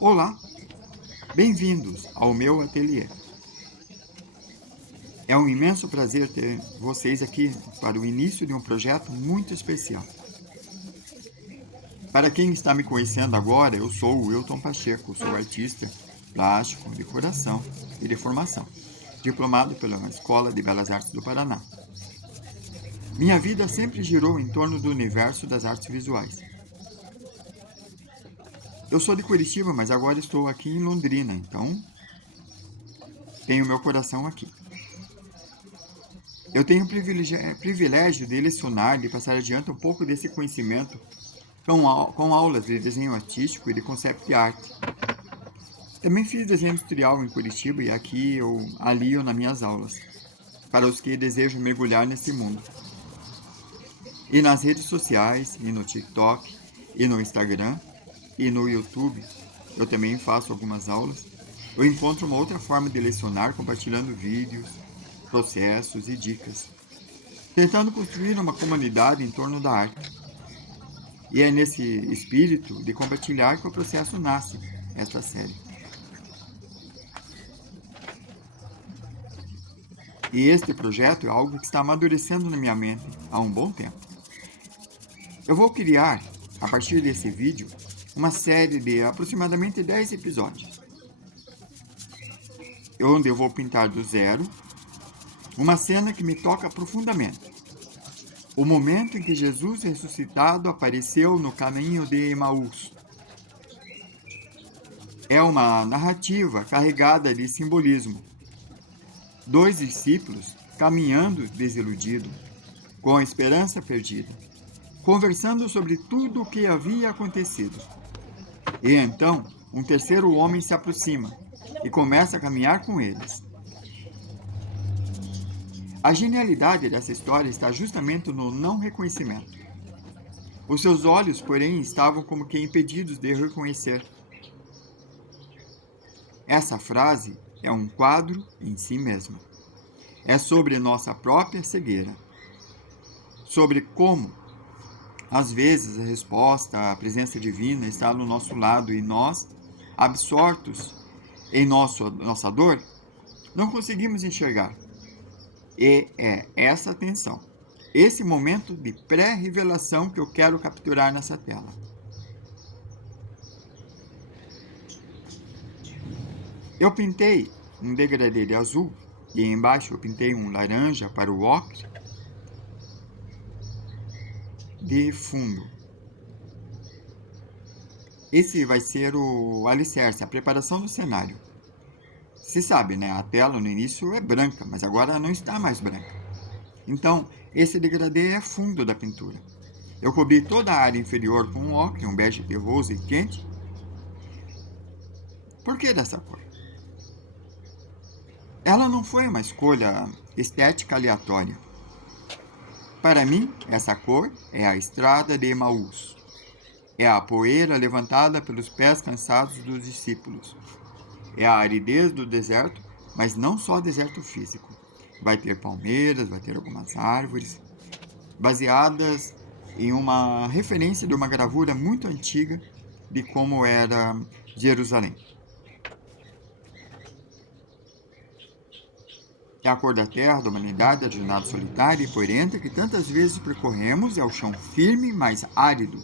Olá, bem-vindos ao meu ateliê. É um imenso prazer ter vocês aqui para o início de um projeto muito especial. Para quem está me conhecendo agora, eu sou o Wilton Pacheco, sou artista plástico, decoração e de formação, diplomado pela Escola de Belas Artes do Paraná. Minha vida sempre girou em torno do universo das artes visuais. Eu sou de Curitiba, mas agora estou aqui em Londrina, então tenho meu coração aqui. Eu tenho o privilégio de lecionar, de passar adiante um pouco desse conhecimento com aulas de desenho artístico e de concept art. Também fiz desenho industrial em Curitiba e aqui eu alio nas minhas aulas, para os que desejam mergulhar nesse mundo. E nas redes sociais, e no TikTok, e no Instagram, e no YouTube, eu também faço algumas aulas. Eu encontro uma outra forma de lecionar compartilhando vídeos, processos e dicas, tentando construir uma comunidade em torno da arte. E é nesse espírito de compartilhar que o processo nasce, esta série. E este projeto é algo que está amadurecendo na minha mente há um bom tempo. Eu vou criar, a partir desse vídeo, uma série de aproximadamente 10 episódios, onde eu vou pintar do zero uma cena que me toca profundamente. O momento em que Jesus ressuscitado apareceu no caminho de Emaús. É uma narrativa carregada de simbolismo. 2 discípulos caminhando desiludido, com a esperança perdida, conversando sobre tudo o que havia acontecido. E então, um terceiro homem se aproxima e começa a caminhar com eles. A genialidade dessa história está justamente no não reconhecimento. Os seus olhos, porém, estavam como que impedidos de reconhecer. Essa frase é um quadro em si mesma. É sobre nossa própria cegueira. Sobre como, às vezes, a resposta à presença divina está no nosso lado e nós, absortos em nossa dor, não conseguimos enxergar. E é essa tensão, esse momento de pré-revelação que eu quero capturar nessa tela. Eu pintei um degradê de azul e embaixo eu pintei um laranja para o ocre de fundo. Esse vai ser o alicerce, a preparação do cenário. Se sabe, né? A tela no início é branca, mas agora não está mais branca. Então, esse degradê é fundo da pintura. Eu cobri toda a área inferior com um ocre, um bege terroso e quente. Por que dessa cor? Ela não foi uma escolha estética aleatória. Para mim, essa cor é a estrada de Emaús. É a poeira levantada pelos pés cansados dos discípulos. É a aridez do deserto, mas não só deserto físico. Vai ter palmeiras, vai ter algumas árvores, baseadas em uma referência de uma gravura muito antiga de como era Jerusalém. É a cor da terra, da humanidade, da jornada solitária e poeirenta que tantas vezes percorremos, é o chão firme, mas árido,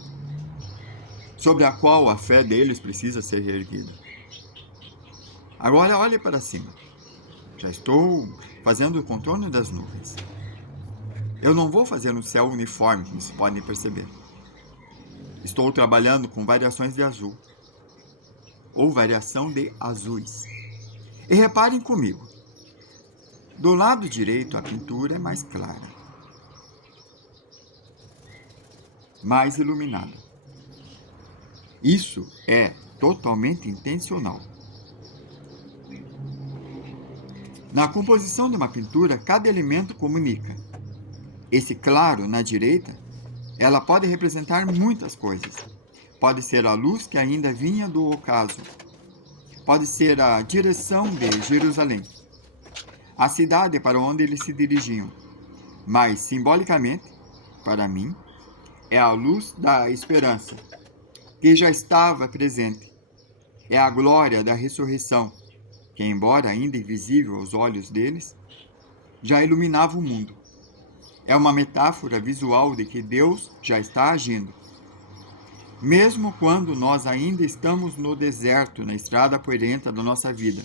sobre a qual a fé deles precisa ser reerguida. Agora olhe para cima. Já estou fazendo o contorno das nuvens. Eu não vou fazer um céu uniforme, como se podem perceber. Estou trabalhando com variações de azul, ou variação de azuis. E reparem comigo, do lado direito a pintura é mais clara, mais iluminada. Isso é totalmente intencional. Na composição de uma pintura, cada elemento comunica. Esse claro na direita, ela pode representar muitas coisas. Pode ser a luz que ainda vinha do ocaso. Pode ser a direção de Jerusalém, a cidade para onde eles se dirigiam. Mas, simbolicamente, para mim, é a luz da esperança, que já estava presente. É a glória da ressurreição, que, embora ainda invisível aos olhos deles, já iluminava o mundo. É uma metáfora visual de que Deus já está agindo. Mesmo quando nós ainda estamos no deserto, na estrada poeirenta da nossa vida,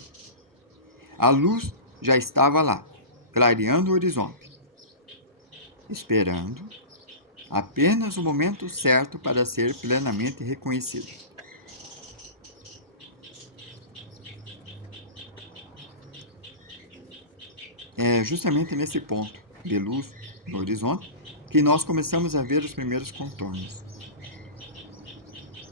a luz já estava lá, clareando o horizonte, esperando apenas o momento certo para ser plenamente reconhecido. É justamente nesse ponto de luz no horizonte que nós começamos a ver os primeiros contornos.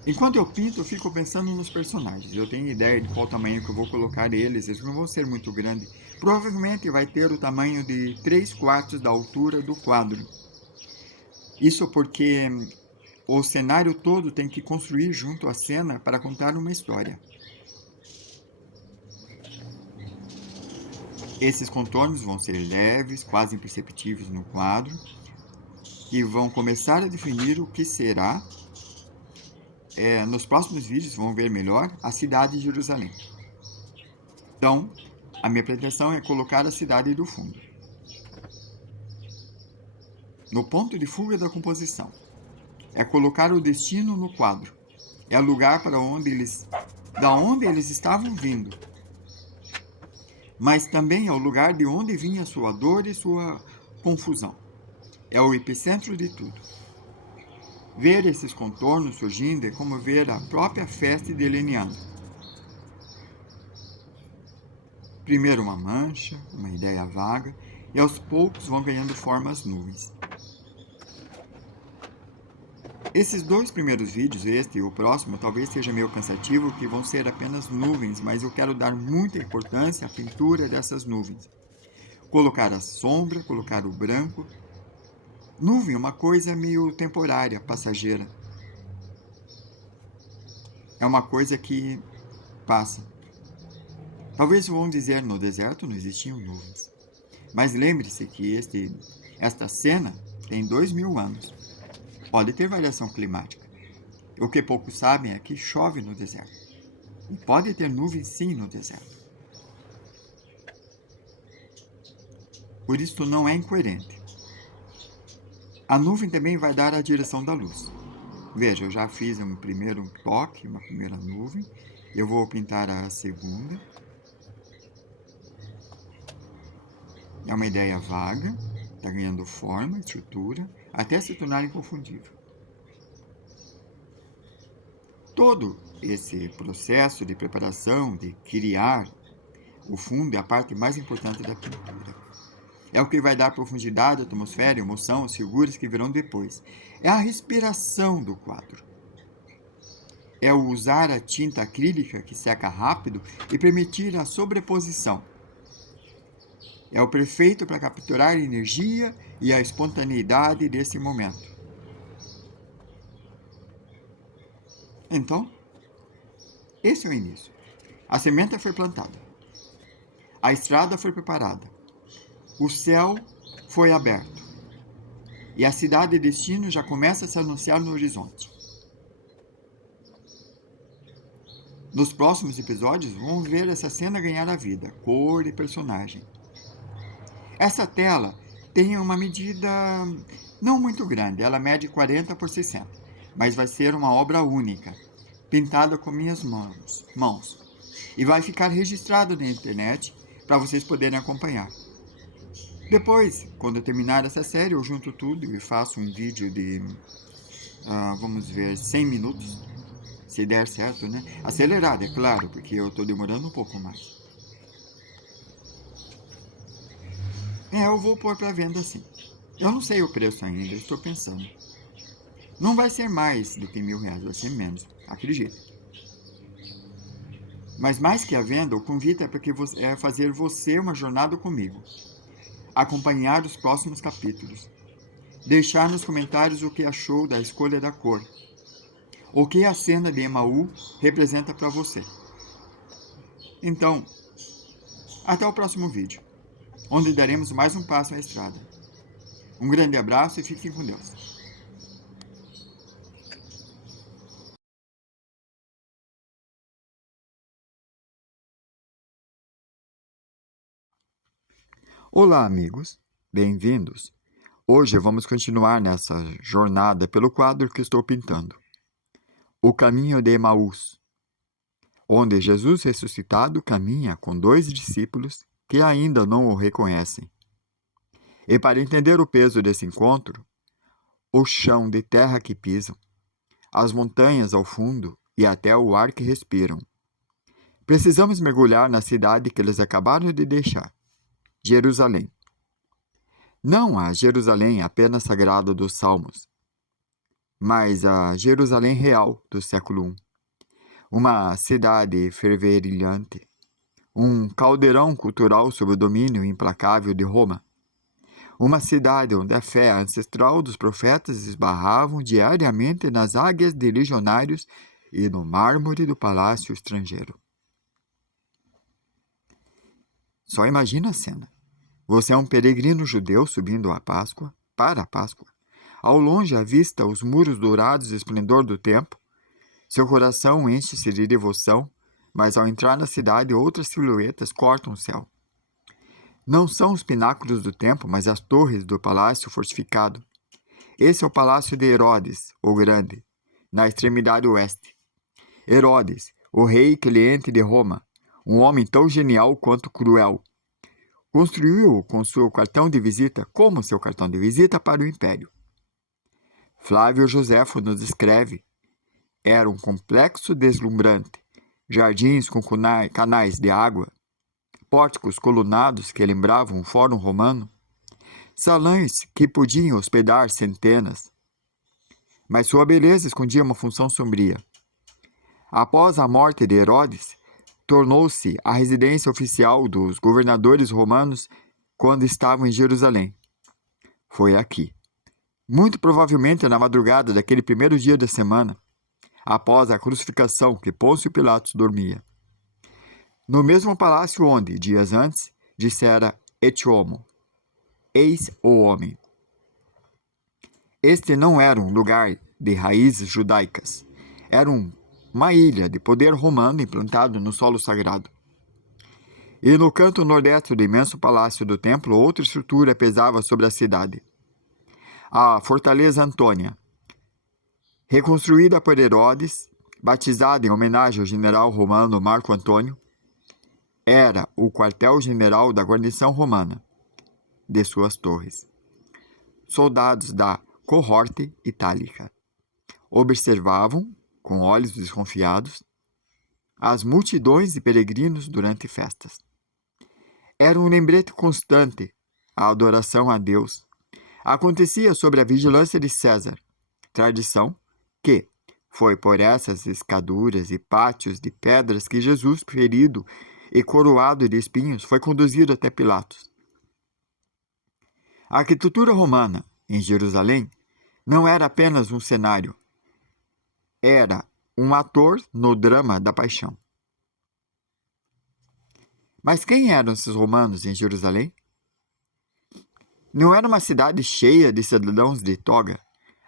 Enquanto eu pinto, eu fico pensando nos personagens. Eu tenho ideia de qual tamanho que eu vou colocar eles. Eles não vão ser muito grandes. Provavelmente vai ter o tamanho de 3/4 da altura do quadro. Isso porque o cenário todo tem que construir junto à cena para contar uma história. Esses contornos vão ser leves, quase imperceptíveis no quadro, e vão começar a definir o que será, nos próximos vídeos vão ver melhor, a cidade de Jerusalém. Então, a minha pretensão é colocar a cidade do fundo, no ponto de fuga da composição. É colocar o destino no quadro. É o lugar da onde eles estavam vindo. Mas também é o lugar de onde vinha sua dor e sua confusão. É o epicentro de tudo. Ver esses contornos surgindo é como ver a própria festa delineando. Primeiro uma mancha, uma ideia vaga, e aos poucos vão ganhando forma as nuvens. Esses dois primeiros vídeos, este e o próximo, talvez seja meio cansativo, que vão ser apenas nuvens, mas eu quero dar muita importância à pintura dessas nuvens. Colocar a sombra, colocar o branco. Nuvem é uma coisa meio temporária, passageira. É uma coisa que passa. Talvez vão dizer, no deserto não existiam nuvens. Mas lembre-se que esta cena tem 2000 anos. Pode ter variação climática. O que poucos sabem é que chove no deserto. E pode ter nuvens sim no deserto. Por isso não é incoerente. A nuvem também vai dar a direção da luz. Veja, eu já fiz um primeiro toque, uma primeira nuvem. Eu vou pintar a segunda. É uma ideia vaga, está ganhando forma, estrutura, até se tornar inconfundível. Todo esse processo de preparação, de criar o fundo, é a parte mais importante da pintura. É o que vai dar profundidade, atmosfera, emoção, as figuras que virão depois. É a respiração do quadro. É o usar a tinta acrílica que seca rápido e permitir a sobreposição. É o perfeito para capturar a energia e a espontaneidade desse momento. Então, esse é o início. A semente foi plantada. A estrada foi preparada. O céu foi aberto. E a cidade de destino já começa a se anunciar no horizonte. Nos próximos episódios, vamos ver essa cena ganhar a vida, cor e personagem. Essa tela tem uma medida não muito grande, ela mede 40 por 60, mas vai ser uma obra única, pintada com minhas mãos. E vai ficar registrado na internet para vocês poderem acompanhar. Depois, quando eu terminar essa série, eu junto tudo e faço um vídeo de, vamos ver, 100 minutos, se der certo, né? Acelerado, é claro, porque eu estou demorando um pouco mais. Eu vou pôr para venda sim. Eu não sei o preço ainda, estou pensando. Não vai ser mais do que R$ 1.000, vai ser menos, acredite. Mas mais que a venda, o convite é fazer você uma jornada comigo. Acompanhar os próximos capítulos. Deixar nos comentários o que achou da escolha da cor. O que a cena de Emaú representa para você. Então, até o próximo vídeo, onde daremos mais um passo na estrada. Um grande abraço e fiquem com Deus. Olá, amigos. Bem-vindos. Hoje vamos continuar nessa jornada pelo quadro que estou pintando. O caminho de Emaús, onde Jesus ressuscitado caminha com 2 discípulos que ainda não o reconhecem. E para entender o peso desse encontro, o chão de terra que pisam, as montanhas ao fundo e até o ar que respiram, precisamos mergulhar na cidade que eles acabaram de deixar, Jerusalém. Não a Jerusalém apenas sagrada dos Salmos, mas a Jerusalém real do século I. Uma cidade fervilhante, um caldeirão cultural sob o domínio implacável de Roma. Uma cidade onde a fé ancestral dos profetas esbarravam diariamente nas águias de legionários e no mármore do palácio estrangeiro. Só imagina a cena. Você é um peregrino judeu subindo para a Páscoa. Ao longe avista os muros dourados e esplendor do templo. Seu coração enche-se de devoção, mas ao entrar na cidade outras silhuetas cortam o céu. Não são os pináculos do templo, mas as torres do palácio fortificado. Esse é o palácio de Herodes, o Grande, na extremidade oeste. Herodes, o rei cliente de Roma, um homem tão genial quanto cruel, construiu com seu cartão de visita como seu cartão de visita para o império. Flávio Joséfo nos descreve. Era um complexo deslumbrante, jardins com canais de água, pórticos colunados que lembravam um fórum romano, salões que podiam hospedar centenas. Mas sua beleza escondia uma função sombria. Após a morte de Herodes, tornou-se a residência oficial dos governadores romanos quando estavam em Jerusalém. Foi aqui, muito provavelmente na madrugada daquele primeiro dia da semana, após a crucificação, que Pôncio Pilatos dormia. No mesmo palácio onde, dias antes, dissera Et homo, eis o homem. Este não era um lugar de raízes judaicas. Era uma ilha de poder romano implantado no solo sagrado. E no canto nordeste do imenso palácio do templo, outra estrutura pesava sobre a cidade. A Fortaleza Antônia, reconstruída por Herodes, batizada em homenagem ao general romano Marco Antônio, era o quartel-general da guarnição romana, de suas torres. Soldados da cohorte itálica observavam, com olhos desconfiados, as multidões de peregrinos durante festas. Era um lembrete constante, a adoração a Deus. Acontecia sob a vigilância de César, tradição que foi por essas escaduras e pátios de pedras que Jesus, ferido e coroado de espinhos, foi conduzido até Pilatos. A arquitetura romana, em Jerusalém, não era apenas um cenário. Era um ator no drama da paixão. Mas quem eram esses romanos em Jerusalém? Não era uma cidade cheia de cidadãos de toga.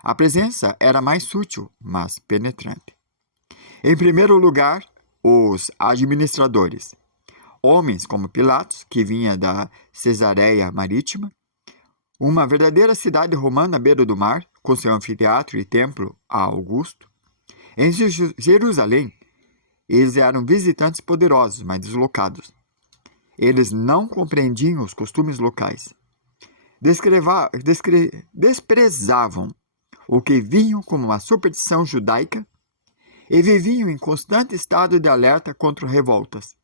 A presença era mais sutil, mas penetrante. Em primeiro lugar, os administradores. Homens como Pilatos, que vinha da Cesareia Marítima, uma verdadeira cidade romana à beira do mar, com seu anfiteatro e templo a Augusto. Em Jerusalém, eles eram visitantes poderosos, mas deslocados. Eles não compreendiam os costumes locais. Desprezavam o que vinham como uma superstição judaica e viviam em constante estado de alerta contra revoltas.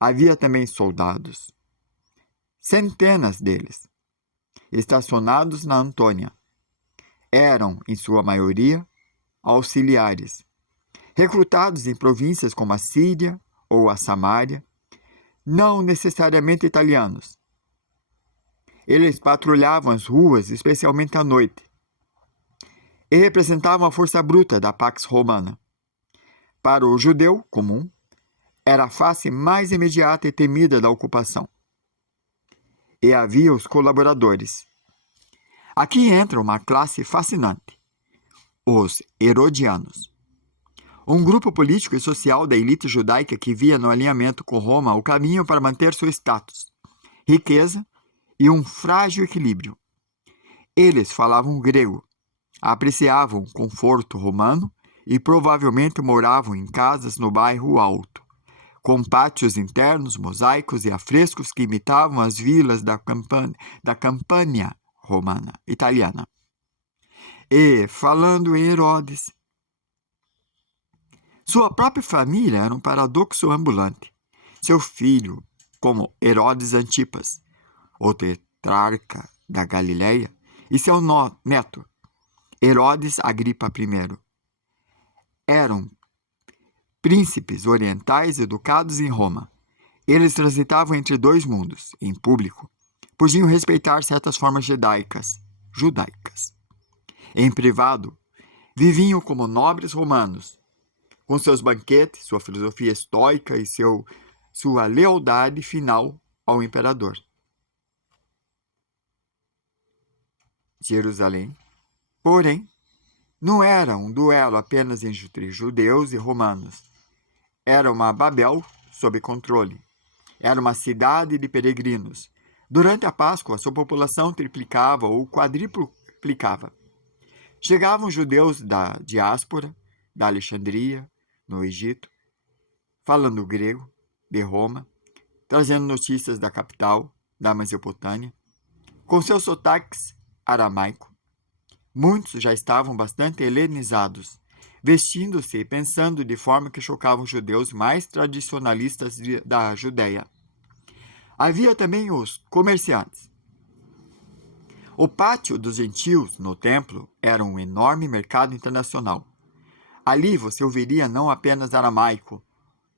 Havia também soldados, centenas deles, estacionados na Antônia. Eram, em sua maioria, auxiliares, recrutados em províncias como a Síria ou a Samária, não necessariamente italianos. Eles patrulhavam as ruas, especialmente à noite, e representavam a força bruta da Pax Romana. Para o judeu comum, era a face mais imediata e temida da ocupação. E havia os colaboradores. Aqui entra uma classe fascinante, os herodianos. Um grupo político e social da elite judaica que via no alinhamento com Roma o caminho para manter seu status, riqueza e um frágil equilíbrio. Eles falavam grego, apreciavam o conforto romano e provavelmente moravam em casas no bairro Alto, com pátios internos, mosaicos e afrescos que imitavam as vilas da Campânia romana, italiana. E, falando em Herodes, sua própria família era um paradoxo ambulante. Seu filho, como Herodes Antipas, o tetrarca da Galileia, e seu neto, Herodes Agripa I, eram príncipes orientais educados em Roma. Eles transitavam entre dois mundos, em público. Podiam respeitar certas formas judaicas. Em privado, viviam como nobres romanos, com seus banquetes, sua filosofia estoica e sua lealdade final ao imperador. Jerusalém, porém, não era um duelo apenas entre judeus e romanos. Era uma Babel sob controle. Era uma cidade de peregrinos. Durante a Páscoa, sua população triplicava ou quadruplicava. Chegavam judeus da diáspora, da Alexandria, no Egito, falando grego, de Roma, trazendo notícias da capital, da Mesopotâmia, com seus sotaques aramaico. Muitos já estavam bastante helenizados, vestindo-se e pensando de forma que chocavam os judeus mais tradicionalistas da Judéia. Havia também os comerciantes. O pátio dos gentios no templo era um enorme mercado internacional. Ali você ouviria não apenas aramaico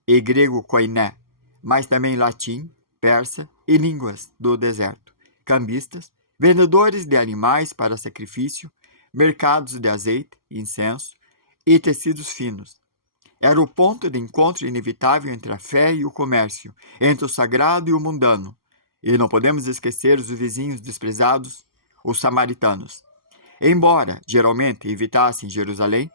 e grego koiné, mas também latim, persa e línguas do deserto, cambistas, vendedores de animais para sacrifício, mercados de azeite, incenso e tecidos finos. Era o ponto de encontro inevitável entre a fé e o comércio, entre o sagrado e o mundano. E não podemos esquecer os vizinhos desprezados, os samaritanos. Embora geralmente evitassem Jerusalém,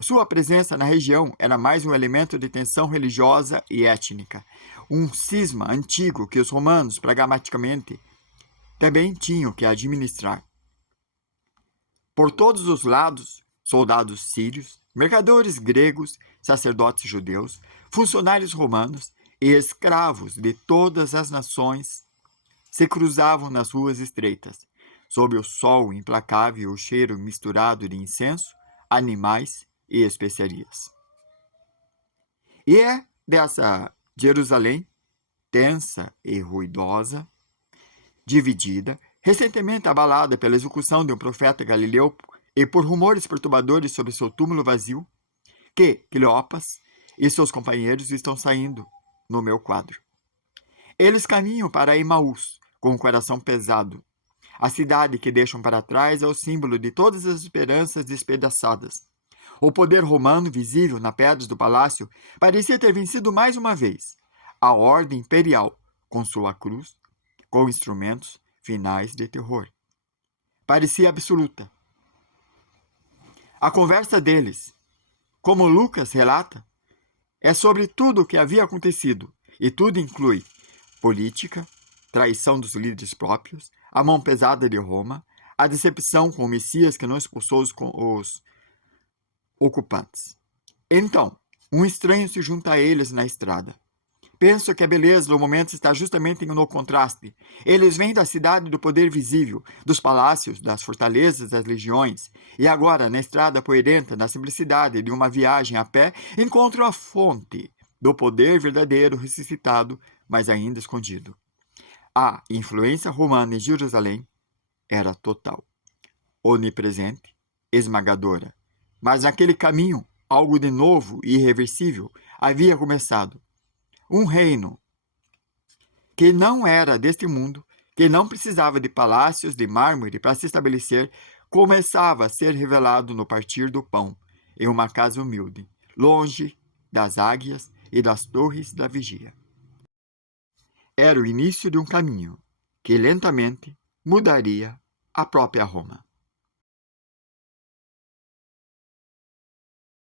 sua presença na região era mais um elemento de tensão religiosa e étnica, um cisma antigo que os romanos, pragmaticamente, também tinham que administrar. Por todos os lados, soldados sírios, mercadores gregos, sacerdotes judeus, funcionários romanos e escravos de todas as nações se cruzavam nas ruas estreitas, sob o sol implacável e o cheiro misturado de incenso, animais e especiarias. E é dessa Jerusalém, tensa e ruidosa, dividida, recentemente abalada pela execução de um profeta galileu e por rumores perturbadores sobre seu túmulo vazio, que Cleopas e seus companheiros estão saindo no meu quadro. Eles caminham para Emaús, com o coração pesado. A cidade que deixam para trás é o símbolo de todas as esperanças despedaçadas. O poder romano, visível na pedra do palácio, parecia ter vencido mais uma vez. A ordem imperial, com sua cruz, com instrumentos finais de terror. Parecia absoluta. A conversa deles, como Lucas relata, é sobre tudo o que havia acontecido, e tudo inclui política, traição dos líderes próprios, a mão pesada de Roma, a decepção com o Messias que não expulsou os ocupantes. Então, um estranho se junta a eles na estrada. Penso que a beleza do momento está justamente no contraste. Eles vêm da cidade do poder visível, dos palácios, das fortalezas, das legiões, e agora, na estrada poeirenta, na simplicidade de uma viagem a pé, encontram a fonte do poder verdadeiro ressuscitado, mas ainda escondido. A influência romana em Jerusalém era total, onipresente, esmagadora. Mas naquele caminho, algo de novo e irreversível havia começado. Um reino que não era deste mundo, que não precisava de palácios de mármore para se estabelecer, começava a ser revelado no partir do pão, em uma casa humilde, longe das águias e das torres da vigia. Era o início de um caminho que lentamente mudaria a própria Roma.